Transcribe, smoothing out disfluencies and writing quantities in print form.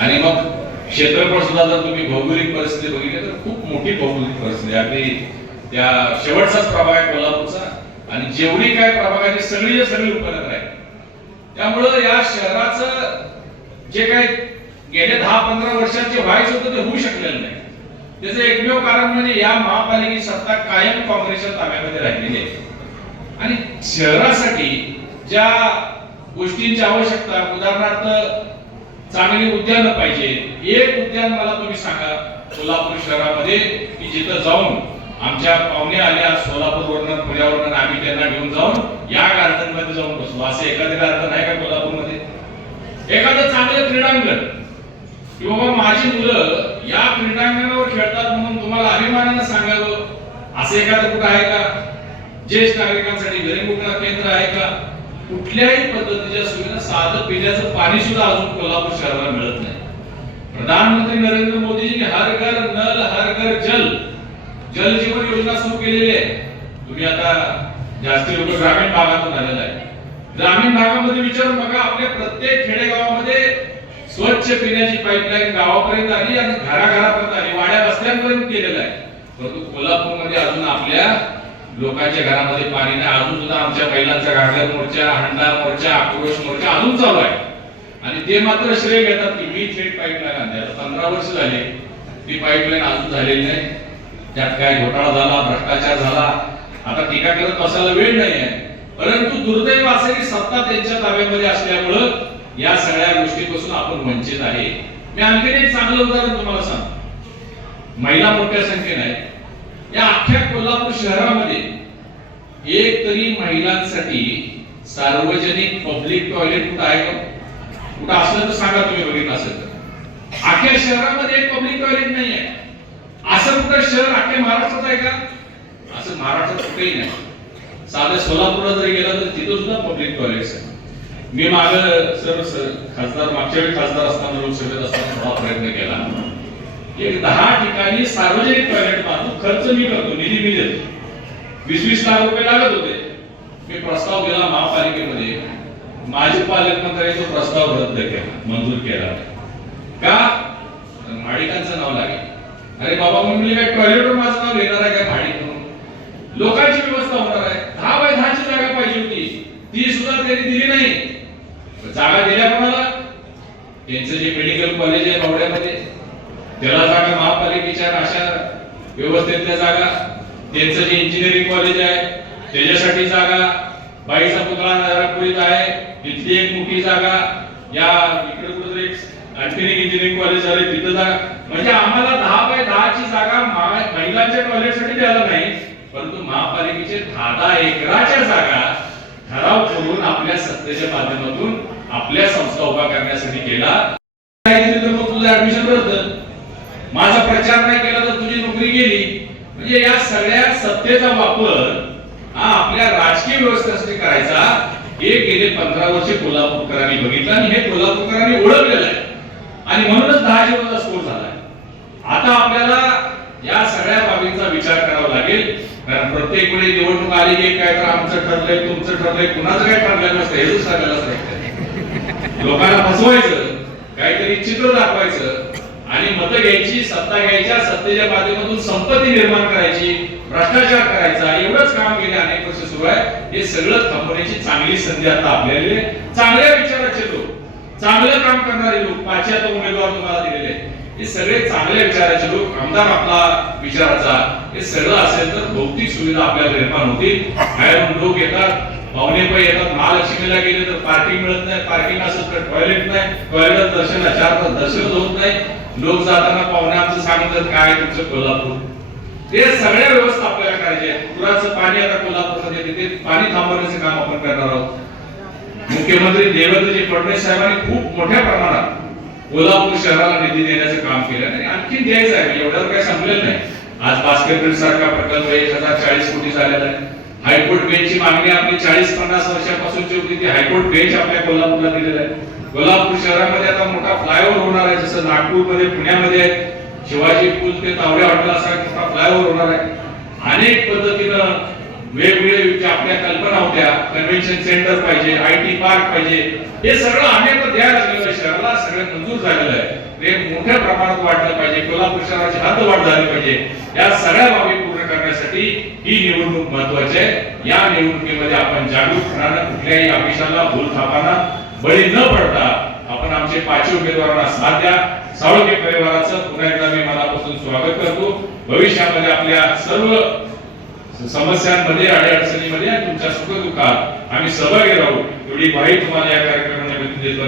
आणि मग क्षेत्रफळ सुद्धा जर तुम्ही भौगोलिक परिस्थिती बघितली तर खूप मोठी भौगोलिक परिस्थिती अगदी त्या शेवटचाच प्रभाग आहे कोल्हापूरचा आणि जेवढी काय प्रभागाची सगळी उपनगर आहे. त्यामुळं या शहराचं जे काय गेले 10-15 वर्षांचे व्हायचं होतं ते होऊ शकलेलं नाही. त्याचं एकमेव कारण म्हणजे या महापालिकेची सत्ता कायम काँग्रेसच्या ताब्यामध्ये राहिलेली आहे. आणि शहरासाठी ज्या गोष्टींची आवश्यकता, उदाहरणार्थ चांगली उद्यानं पाहिजे. एक उद्यान मला तुम्ही सांगा कोल्हापूर शहरामध्ये की जिथं जाऊन आमच्या पाहुणे आल्या सोलापूरवरून पुण्यावरून आम्ही त्यांना घेऊन जाऊन या गार्डन मध्ये जाऊन बसलो असं एखादं गार्डन आहे का कोल्हापूरमध्ये? एखादं चांगलं क्रीडांगण की बाबा माझी मुलं या क्रीडांगणावर खेळतात म्हणून तुम्हाला अभिमानानं सांगावं असं एखादं कुठं आहे का? ज्येष्ठ नागरिकांसाठी घरमुखणा केंद्र आहे का? कुठल्याही पद्धतीच्या सुविधा, साधं पिण्याचं पाणी सुद्धा अजून कोल्हापूर शहराला मिळत नाही. प्रधानमंत्री नरेंद्र मोदीजींनी हर घर नल हर घर जल जल जीवन योजना सुरू केलेली आहे. तुम्ही आता जास्ती लोक ग्रामीण भागातून आलेला आहे. ग्रामीण भागामध्ये विचारून बघा, आपल्या प्रत्येक खेडेगावामध्ये स्वच्छ पिण्याची पाईपलाईन गावापर्यंत आली आणि घराघरापर्यंत आली, वाड्या वस्त्यांपर्यंत केलेलं आहे. परंतु कोल्हापूरमध्ये अजून आपल्या लोकांच्या घरामध्ये पाणी नाही. अजून सुद्धा आमच्या महिलांचा घागर मोर्चा, हंडा मोर्चा, आक्रोश मोर्चा अजून चालू आहे. आणि ते मात्र श्रेय घेतात की मी थेट पाईपलाईन आणली. 15 वर्ष झाली ती पाईपलाईन अजून झालेली नाही. त्यात काय घोटाळा झाला, भ्रष्टाचार झाला, आता टीका करत बसायला वेळ नाही आहे. परंतु दुर्दैव असे की सत्ता त्यांच्या ताब्यामध्ये असल्यामुळं या सगळ्या गोष्टीपासून आपण वंचित आहे. मी आणखी एक चांगलं उदाहरण तुम्हाला सांगतो. महिला मोठ्या संख्येने आहेत. या अख्ख्या कोल्हापूर शहरामध्ये एक तरी महिलांसाठी सार्वजनिक पब्लिक टॉयलेट कुठं आहे का? कुठं असलं तर सांगा, तुम्ही बघितलं असेल तर. अख्ख्या शहरामध्ये एक पब्लिक टॉयलेट नाही आहे. असं कुठं शहर अख्ख्या महाराष्ट्रात आहे का? असं महाराष्ट्रात कुठेही नाही. साधं सोलापूरला जरी गेला तर तिथं सुद्धा पब्लिक टॉयलेट्स आहे. मी खासदार मागच्या वेळी खासदार असताना लोकसभेत असताना हा प्रयत्न केला. एक 10 ठिकाणी सार्वजनिक टॉयलेट बांधतो. खर्च मी करतो, निधी मी देतो. 20-20 लाख रुपये लागत होते. मी प्रस्ताव दिला महापालिकेमध्ये. माझे पालकमंत्र्यांनी तो प्रस्ताव रद्द केला, मंजूर केला. का? माडिकांचं नाव लागेल. अरे बाबा म्हणले काय टॉयलेटवर माझं नाव लिहिणार आहे काय माडिक म्हणून? लोकांची व्यवस्था होणार आहे. 10 बाय 10 ची जागा पाहिजे होती, ती सुद्धा त्यांनी दिली नाही. जागा दिल्या कोणाला? त्यांचं जे मेडिकल कॉलेज आहे बावड्यामध्ये त्याला जागा महापालिकेच्या अशा व्यवस्थेतल्या जागा. त्यांचं जे इंजिनिअरिंग कॉलेज आहे त्याच्यासाठी जागा. बाईचा पुतळा नारायणपुरीत आहे, तिथली एक मोठी जागा. या इकडे कुठे आणखी एक इंजिनिअरिंग कॉलेज आहे तिथं जागा. म्हणजे आम्हाला 10 बाय 10 ची जागा महिलांच्या टॉयलेटसाठी द्यायला नाही, परंतु महापालिकेचे 10 एकराच्या जागा ठराव करून आपल्या सत्तेच्या माध्यमातून आपल्या संस्था उभा करण्यासाठी केला. मग तुझं ऍडमिशन रद्द, माझा प्रचार नाही केला तर तुझी नोकरी गेली. म्हणजे या सगळ्या सत्तेचा वापर हा आपल्या राजकीय व्यवस्थेसाठी करायचा. हे गेले 15 वर्षे कोल्हापूरकरांनी बघितलं आणि हे कोल्हापूरकरांनी ओळखलेलं आहे. आणि म्हणूनच 10 स्कोर झालाय. आता आपल्याला या सगळ्या बाबींचा विचार करावा लागेल. कारण प्रत्येक वेळी निवडणूक आली की काय तर आमचं ठरलंय, तुमचं ठरलंय, कुणाचं काय ठरलं नसतं हे सांगायलाच नाही. लोकांना फसवायचं, काहीतरी चित्र दाखवायचं आणि मतं घ्यायची, सत्ता घ्यायच्या, सत्तेच्या माध्यमातून संपत्ती निर्माण करायची, भ्रष्टाचार करायचा, एवढंच काम गेले अनेक वर्ष सुरू आहे. हे सगळं थांबवण्याची चांगली संधी आता आपल्याला, चांगल्या विचाराचे लोक, चांगलं काम करणारे लोक, 5 आता उमेदवार तुम्हाला दिलेले, हे सगळे चांगल्या विचाराचे लोक, आमदार आपला विचाराचा, हे सगळं असेल तर भौतिक सुविधा आपल्याला निर्माण होतील. बाहेरून लोक येतात, पाहुणे पण येतात. महालक्ष्मीला गेले तर पार्किंग मिळत नाही, पार्किंग असेल तर टॉयलेट नाही, टॉयलेट दर्शनाला 4 तास दर्शन होत नाही. लोक जाताना पाहुणे आमचं सांगतात काय तुमचं कोल्हापूर. हे सगळ्या व्यवस्था आपल्याला करायची आहे. पुराचं पाणी आता कोल्हापूरमध्ये तिथे पाणी थांबवण्याचे काम आपण करणार आहोत. मुख्यमंत्री देवेंद्रजी फडणवीस साहेबांनी खूप मोठ्या प्रमाणात कोल्हापूर शहराला निधी देण्याचं काम केलं आणि आणखी द्यायचं आहे. एवढ्यावर काही संपलेलं नाही. आज बास्केटबॉल सारखा प्रकल्प 1040 कोटी झालेला आहे. हायकोर्ट बेंचची मागणी आपली 40-50 वर्षापासूनची होती, ती हायकोर्ट बेंच आपल्या कोल्हापूरला दिलेला आहे. कोल्हापूर शहरामध्ये आता मोठा फ्लायओव्हर होणार आहे, जसं नागपूरमध्ये, पुण्यामध्ये शिवाजी पूल ते तावडे हॉटेल असा मोठा फ्लायओव्हर होणार आहे. अनेक पद्धतीनं वेगवेगळे आपल्या कल्पना होत्या. कन्व्हेन्शन सेंटर पाहिजे, IT पार्क पाहिजे, हे सगळं आम्ही आता द्यायला लागलेलं आहे. शहराला सगळं मंजूर झालेलं आहे. ते मोठ्या प्रमाणात वाढलं पाहिजे, कोल्हापूर शहराची हद्दवाढ झाली पाहिजे. या सगळ्या बाबी पूर्ण करण्यासाठी ही निवडणूक महत्वाची आहे. या निवडणुकीमध्ये आपण जागरूकपणानं कुठल्याही आमिषाला भूलथापांना बळी न पडता आपण आमचे 5 उमेदवारांना साथ द्या. साळुंखे परिवाराचं पुन्हा एकदा मी मनापासून स्वागत करतो. भविष्यामध्ये आपल्या सर्व समस्यांमध्ये, अडचणीमध्ये आणि तुमच्या सुखदुःखात आम्ही सहभागी राहू एवढी ग्वाही तुम्हाला या कार्यक्रमाने देतो.